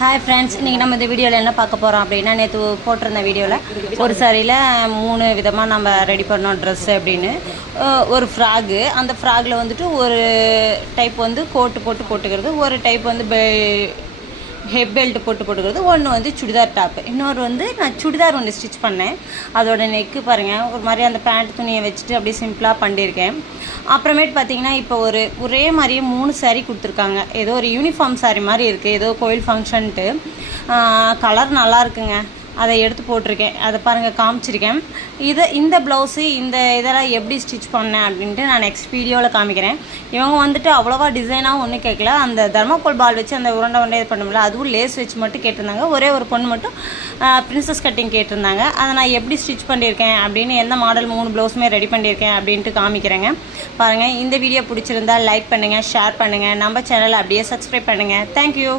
Hi friends, இன்றைக்கி நம்ம இந்த வீடியோவில் என்ன பார்க்க போகிறோம் அப்படின்னா, நேற்று போட்டிருந்த வீடியோவில் ஒரு சாரியில் 3 விதமாக நம்ம ரெடி பண்ணோம் ட்ரெஸ்ஸு அப்படின்னு. ஒரு ஃப்ராகு, அந்த ஃப்ராகில் வந்துட்டு ஒரு டைப் வந்து கோட்டு போட்டுக்கிறது, ஒரு டைப் வந்து ஹெட் பெல்ட் போட்டுக்கிறது, ஒன்று வந்து சுடிதார் டாப்பு, இன்னொரு வந்து நான் சுடிதார் ஒன்று ஸ்டிச் பண்ணேன். அதோட நெக்கு பாருங்கள், ஒரு மாதிரி அந்த பேண்ட் துணியை வச்சுட்டு அப்படியே சிம்பிளாக பண்ணியிருக்கேன். அப்புறமேட்டு பார்த்திங்கன்னா, இப்போ ஒரே மாதிரியே 3 சாரீ கொடுத்துருக்காங்க. ஏதோ ஒரு யூனிஃபார்ம் சாரீ மாதிரி இருக்குது, ஏதோ கோயில் ஃபங்க்ஷன்ட்டு. கலர் நல்லா இருக்குங்க, அதை எடுத்து போட்டிருக்கேன். அதை பாருங்கள், காமிச்சிருக்கேன். இந்த ப்ளவுஸு இதெல்லாம் எப்படி ஸ்டிச் பண்ணேன் அப்படின்ட்டு நான் நெக்ஸ்ட் வீடியோவில் காமிக்கிறேன். இவங்க வந்துட்டு அவ்வளோவா டிசைனாகவும் ஒன்றும் கேட்கல. அந்த தர்மாக்கோல் பால் வச்சு அந்த உருண்டை இது பண்ணும்ல, அதுவும் லேஸ் வச்சு மட்டும் கேட்டிருந்தாங்க. ஒரே ஒரு பொண்ணு மட்டும் ப்ரின்சஸ் கட்டிங் கேட்டிருந்தாங்க. அதை நான் எப்படி ஸ்டிச் பண்ணியிருக்கேன் அப்படின்னு, எந்த மாடல் 3 ப்ளவுஸுமே ரெடி பண்ணியிருக்கேன் அப்படின்ட்டு காமிக்கிறேங்க. பாருங்கள், இந்த வீடியோ பிடிச்சிருந்தால் லைக் பண்ணுங்கள், ஷேர் பண்ணுங்கள், நம்ம சேனலை அப்படியே சப்ஸ்கிரைப் பண்ணுங்கள். தேங்க்யூ.